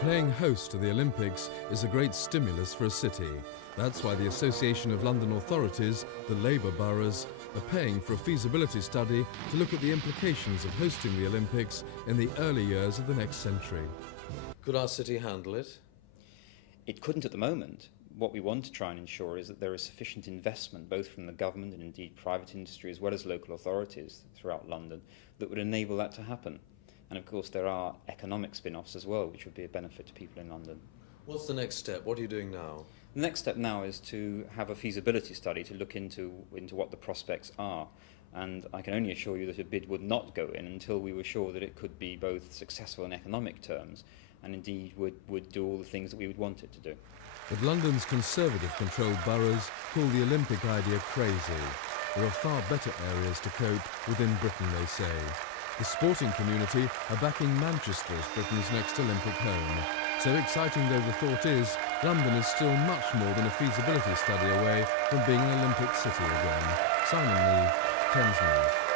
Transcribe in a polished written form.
Playing host to the Olympics is a great stimulus for a city. That's why the Association of London Authorities, the Labour boroughs, are paying for a feasibility study to look at the implications of hosting the Olympics in the early years of the next century. Could our city handle it? It couldn't at the moment. What we want to try and ensure is that there is sufficient investment, both from the government and indeed private industry as well as local authorities throughout London, that would enable that to happen. And of course there are economic spin-offs as well, which would be a benefit to people in London. What's the next step? What are you doing now? The next step now is to have a feasibility study to look into what the prospects are. And I can only assure you that a bid would not go in until we were sure that it could be both successful in economic terms and indeed would do all the things that we would want it to do. But London's Conservative-controlled boroughs call the Olympic idea crazy. There are far better areas to cope within Britain, they say. The sporting community are backing Manchester as Britain's next Olympic home. So exciting though the thought is, London is still much more than a feasibility study away from being an Olympic city again. Simon Lee, Thames News.